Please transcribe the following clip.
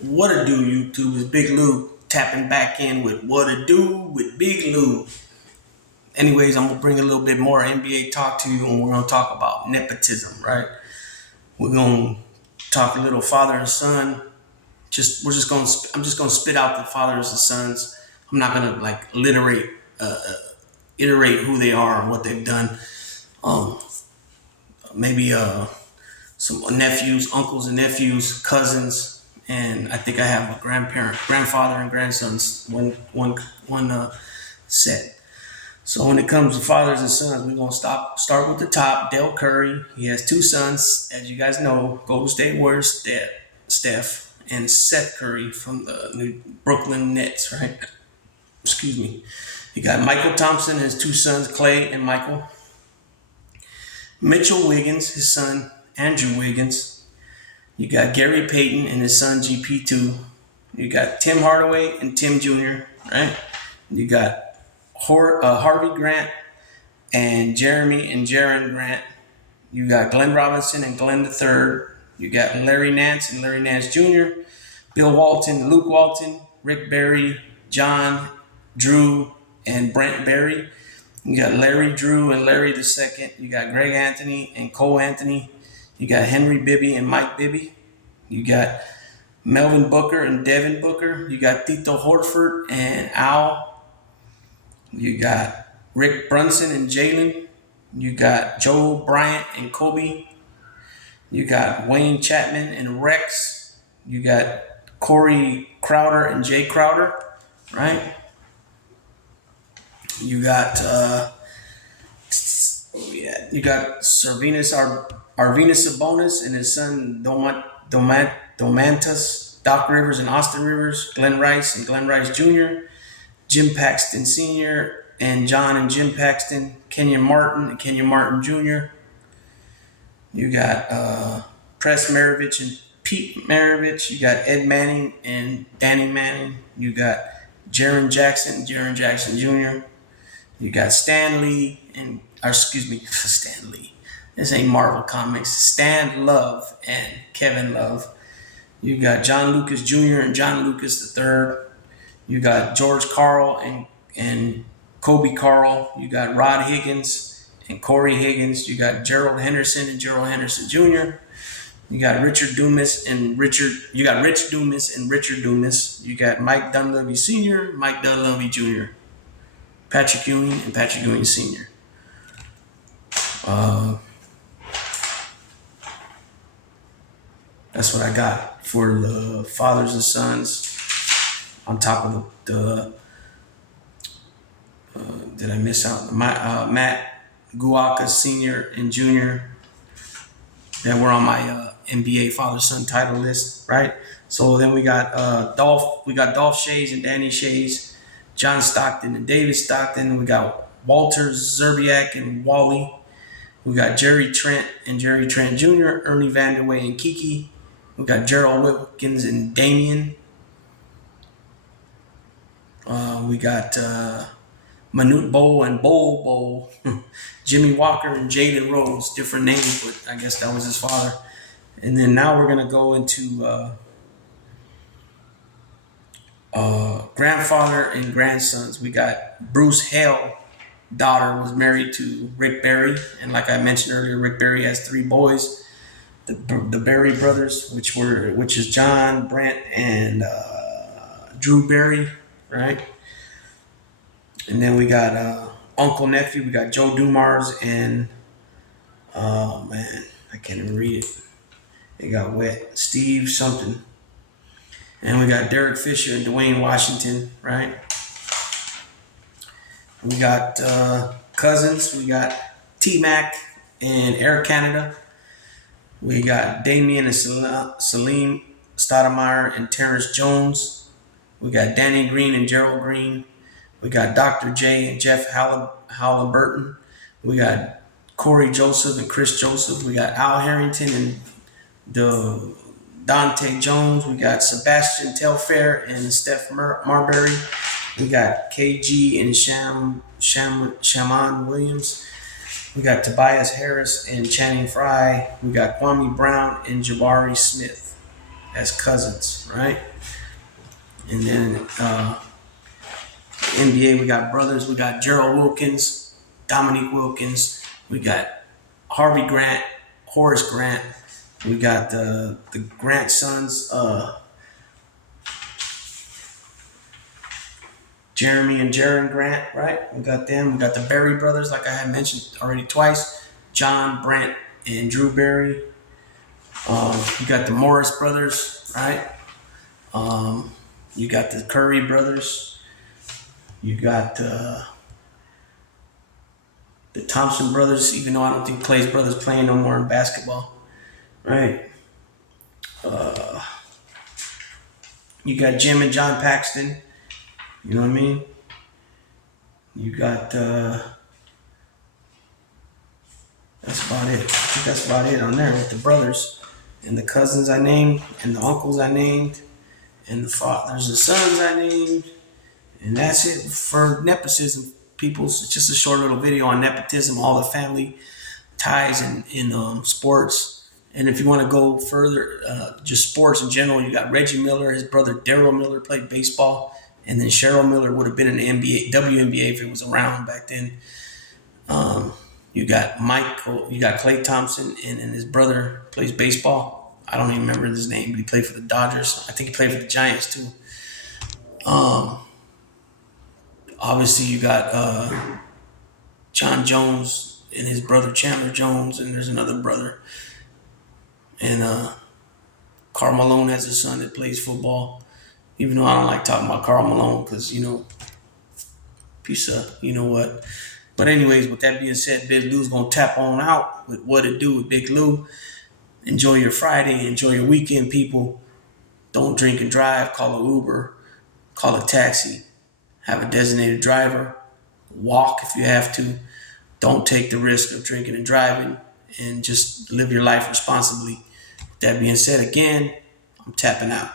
What it do, YouTube? Is Big Lou tapping back in with what it do with Big Lou. Anyways, I'm gonna bring a little bit more NBA talk to you, and we're gonna talk about nepotism, right? We're gonna talk a little father and son. I'm just gonna spit out the fathers and sons. I'm not gonna like iterate who they are and what they've done. Um, maybe some nephews, uncles and nephews, cousins, and I think I have a grandfather and grandsons. One set. So when it comes to fathers and sons, we're gonna start with the top. Dell Curry. He has two sons, as you guys know, Golden State Warriors, Steph, and Seth Curry from the New Brooklyn Nets, right? Excuse me. You got Michael Thompson, his two sons, Clay and Michael. Mitchell Wiggins, his son, Andrew Wiggins. You got Gary Payton and his son, GP2. You got Tim Hardaway and Tim Jr., right? You got Harvey Grant and Jeremy and Jaron Grant. You got Glenn Robinson and Glenn III. You got Larry Nance and Larry Nance Jr., Bill Walton, Luke Walton, Rick Barry, John, Drew, and Brent Barry. You got Larry Drew and Larry II. You got Greg Anthony and Cole Anthony. You got Henry Bibby and Mike Bibby. You got Melvin Booker and Devin Booker. You got Tito Horford and Al. You got Rick Brunson and Jalen. You got Joe Bryant and Kobe. You got Wayne Chapman and Rex. You got Corey Crowder and Jay Crowder, right? You got you got Arvinas Sabonis and his son Domantas, Doc Rivers and Austin Rivers, Glenn Rice and Glenn Rice Jr., Jim Paxton Sr. and John and Jim Paxton, Kenyon Martin and Kenyon Martin Jr. You got Press Maravich and Pete Maravich. You got Ed Manning and Danny Manning. You got Jaron Jackson and Jaron Jackson Jr. You got Stan Lee and, Stan Lee. This ain't Marvel Comics. Stan Love and Kevin Love. You got John Lucas Jr. and John Lucas III. You got George Carl and Kobe Carl. You got Rod Higgins and Corey Higgins. You got Gerald Henderson and Gerald Henderson Jr. You got Richard Dumas and Richard. You got Rich Dumas and Richard Dumas. You got Mike Dunleavy Sr., Mike Dunleavy Jr., Patrick Ewing and Patrick Ewing Sr. That's what I got for the fathers and sons. On top of the did I miss out? Matt Guaca Sr. and Jr. that were on my NBA father-son title list, right? So then we got Dolph Shays and Danny Shays, John Stockton and David Stockton. We got Walter Zerbiak and Wally. We got Jerry Trent and Jerry Trent Jr., Ernie Vanderway and Kiki. We got Gerald Wilkins and Damian. We got Manute Bowl and Bowl, Jimmy Walker and Jaden Rose, different names, but I guess that was his father. And then now we're going to go into grandfather and grandsons. We got Bruce Hale, daughter, was married to Rick Barry. And like I mentioned earlier, Rick Barry has three boys, the Barry brothers, which is John, Brent, and Drew Barry, right? And then we got uncle nephew. We got Joe Dumars and oh man, I can't even read it. It got wet. Steve something. And we got Derek Fisher and Dwayne Washington, right? We got cousins. We got T-Mac and Air Canada. We got Damian and Salim Stoudemire and Terrence Jones. We got Danny Green and Gerald Green. We got Dr. J and Jeff Halliburton. We got Corey Joseph and Chris Joseph. We got Al Harrington and Dante Jones. We got Sebastian Telfair and Steph Marbury. We got KG and Shaman Williams. We got Tobias Harris and Channing Frye. We got Kwame Brown and Jabari Smith as cousins, right? And then NBA, we got brothers. We got Gerald Wilkins, Dominique Wilkins. We got Harvey Grant, Horace Grant. We got the Grant sons, Jeremy and Jaron Grant, right? We got them. We got the Berry brothers, like I had mentioned already twice. John, Brant, and Drew Berry. You got the Morris brothers, right? You got the Curry brothers. You got the Thompson brothers, even though I don't think Clay's brothers playing no more in basketball, right? You got Jim and John Paxton. You know what I mean? You got that's about it. I think that's about it on there with the brothers and the cousins I named and the uncles I named and the fathers and sons I named. And that's it for nepotism, people. It's just a short little video on nepotism, all the family ties in sports. And if you want to go further, just sports in general, you got Reggie Miller, his brother Daryl Miller played baseball, and then Cheryl Miller would have been in the NBA, WNBA if it was around back then. You got Michael, you got Klay Thompson, and his brother plays baseball. I don't even remember his name, but he played for the Dodgers. I think he played for the Giants too. Obviously, you got John Jones and his brother Chandler Jones, and there's another brother. And Karl Malone has a son that plays football. Even though I don't like talking about Karl Malone because, piece of, you know what. But anyways, with that being said, Big Lou's going to tap on out with What It Do with Big Lou. Enjoy your Friday. Enjoy your weekend, people. Don't drink and drive. Call an Uber. Call a taxi. Have a designated driver. Walk if you have to. Don't take the risk of drinking and driving. And just live your life responsibly. With that being said, again, I'm tapping out.